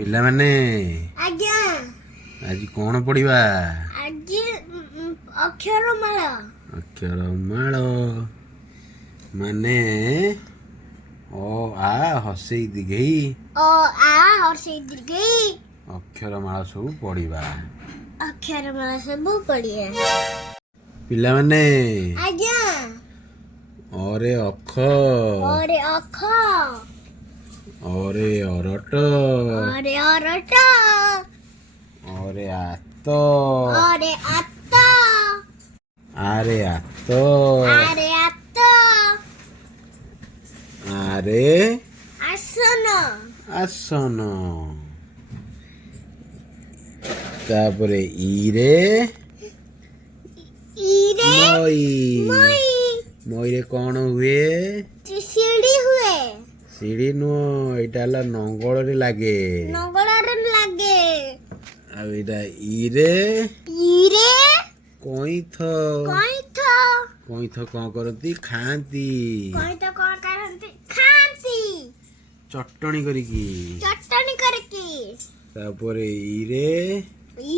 ପିଲାମାନେ ଆଜ୍ଞା ଆଜି କ'ଣ ପଢିବା? ଆଜି ଅକ୍ଷରମାଳ। ଅକ୍ଷରମାଳ ମାନେ ଅ ଆ ହସେଇ ଦିଘେଇ ଅ ଆ ହର୍ଷେଇ ଦୀର୍ଘେଇ ଅକ୍ଷରମାଳ ସବୁ ପଢିବା। ଅକ୍ଷରମାଳ ସବୁ ପଢିବା। ପିଲାମାନେ ଆଜ୍ଞା ଅରେ ଅଖ ଅରେ ଅଖ ଅରେ ଅରଟ ଅରେ ଅରଟ ଅରେ ଆତ ଅରେ ଆତ ଆରେ ଆତ ଆରେ ଆତ ଆରେ ଆସନ ଆସନ। ତାପରେ ଇରେ ଇରେ ମଇ ମଇ ମଇରେ କ'ଣ ହୁଏ? ସିଡ଼ି ହୁଏ। ସିଡ଼ି ନୁହଁ, ଏଇଟା ହେଲା ନଙ୍ଗଳରେ ଲାଗେ। ନଙ୍ଗଳରେ ଲାଗେ। ଆଉ ଏଇଟା ଇରେ ଇରେ କଇଁଥ। କଇଁଥ କଇଁଥ କ'ଣ କରନ୍ତି? ଖାଆନ୍ତି। କଇଁଥ କ'ଣ କରନ୍ତି? ଖାଆନ୍ତି। ଚଟଣି କରିକି। ଚଟଣି କରିକି। ତାପରେ ଇରେ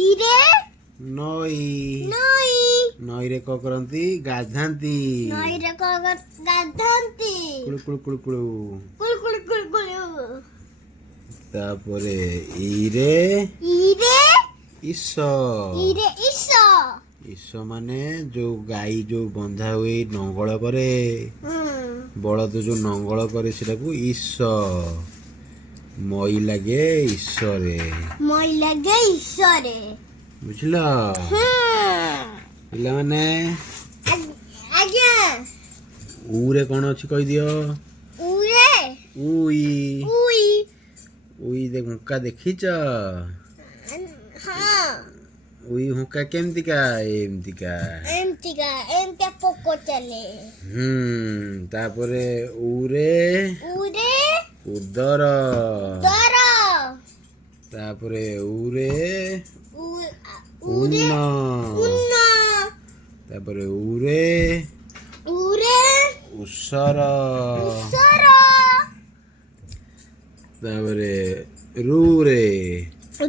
ଇରେ ନଈ। ନଈ ନଈରେ କ'ଣ କରନ୍ତି? ଗାଧାନ୍ତି। ନଈରେ କ'ଣ ଗାଧାନ୍ତି? କୁଳୁ କୁଳୁ କୁଳୁ କୁଳୁ। କୁଳୁ କୁଳୁ କୁଳୁ କୁଳୁ। ତାପରେ ଇରେ ଇରେ ଇସ। ଇରେ ଇସ। ଇସ ମାନେ ଯୋଉ ଗାଈ ଯୋଉ ବନ୍ଧା ହୁଏ ନଙ୍ଗଳ କରେ, ବଳଦ ଯୋଉ ନଙ୍ଗଳ କରେ ସେଟାକୁ ଇସ। ମଇ ଲାଗେ ଇସରେ। ମଇ ଲାଗେ ଇସରେ। ବୁଝିଲ ପିଲାମାନେ? ଆଜ୍ଞା ଉରେ କ'ଣ ଅଛି କହିଦିଅ? ଉରେ ଉଇ। ଉଇ ଉଇ ହୁଙ୍କା ଦେଖିଛ? ହଁ। ଉଇ ହୁଙ୍କା କେମିତିକା? ଏମିତିକା। ଏମିତିଆ ପୋକ ଚାଲେ। ତାପରେ ଉରେ ଉରେ ଉଦର। ଦର। ତାପରେ ଉରେ ଉରେ ଉନ୍ନ। ଉନ୍ନ। ତାପରେ ଉରେ ଉରେ ଉସର। ଉସର। ତାପରେ ରୁରେ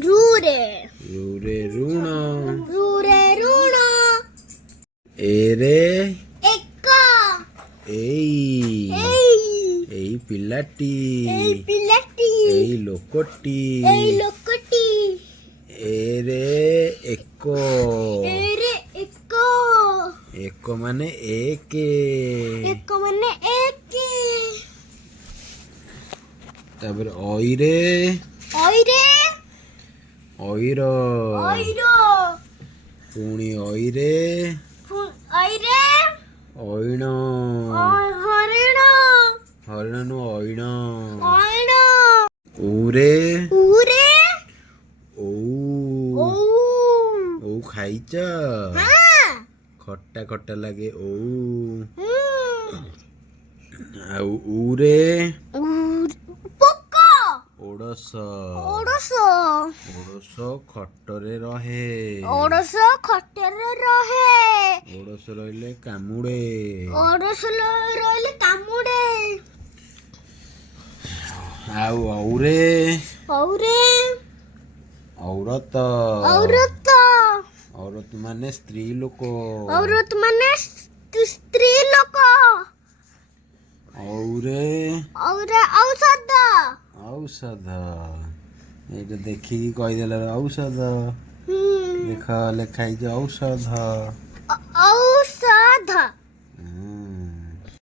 ରୁରେ ରୁରେ ଋଣ। ରୁରେ ଋଣ। ଏରେ ଏକ ଏଇ। ଏଇ ପିଲାଟି। ଏଇ ପିଲାଟି। ଏଇ ଲୋକଟି। ଏଇ ଲୋକଟି। ଏରେ ଏକ। ଏରେ ଏକ। ଏକ ମାନେ ଏକେ। ଏକ ମାନେ ଏକ। ତାପରେ ଅଇରେ ଅଇରେ ଅଇର। ଅଇର। ପୁଣି ଅଇରେ ଅଇରେ ଅଇଣ। ହରିଣ। ହରିଣ ନୁହଁ, ଅଇଣ। ଅଇଣ। ଉରେ ଉରେ ଓଉ। ଓଉ। ଓଉ ଖାଇଛ? ଖଟା ଖଟା ଲାଗେ ଓଉ। ଆଉ ଉରେ ପୋକ। ଓଡ଼ଶ। ଓଡସ। ଓଡ଼ଶ ଖଟରେ ରହେ। ଓଡସ ଖଟରେ ରହେ। ଓଡ଼ଶ ରହିଲେ କାମୁଡେ। ଓଡସ ରହିଲେ କାମୁଡେ। ଆଉ ଔରେ ଔରେ ଔରତ। ଔରତ। ଔରତ ମାନେ ସ୍ତ୍ରୀ ଲୋକ। ଔରତ ମାନେ ସ୍ତ୍ରୀ ଲୋକ। ଔରେ ଔରେ ଔଷଧ। ଔଷଧ। ଏଇଟା ଦେଖିକି କହିଦେଲା ଔଷଧ। ଦେଖ ଲେଖା ହେଇଛି ଔଷଧ।